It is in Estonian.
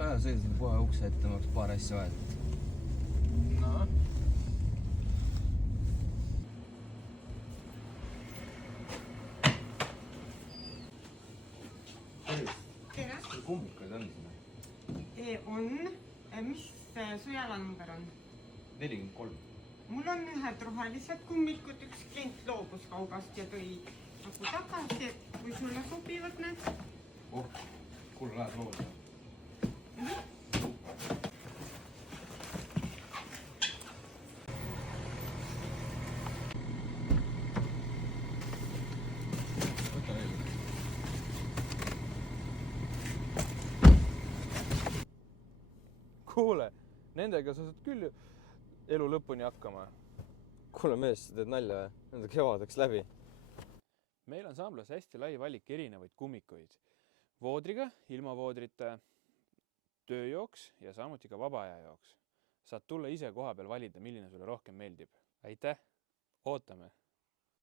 ole hea, sõidasin kohe ukse ette, ma oleks paar asja vaja. No. Tere! Kummikuid on sinna? On. Mis su jalanumber on? 43. Mul on ühed rohelised kummikud, üks klient loobus kaubast ja tõi nagu tagasi, kui sulle sobivad need. Kuule, lähed loobida. Võta veel. Kuule, nendega sa saad küll elu lõpuni hakkama. Kuule mees, sa teed nalja või? Nende kevadeks läbi. Meil on Samblas hästi lai valik erinevaid kummikuid. Voodriga, ilma voodrita, tööjooks ja samuti ka vaba aja jooks. Saad tulla ise koha peal valida, milline sulle rohkem meeldib. Aitäh! Ootame!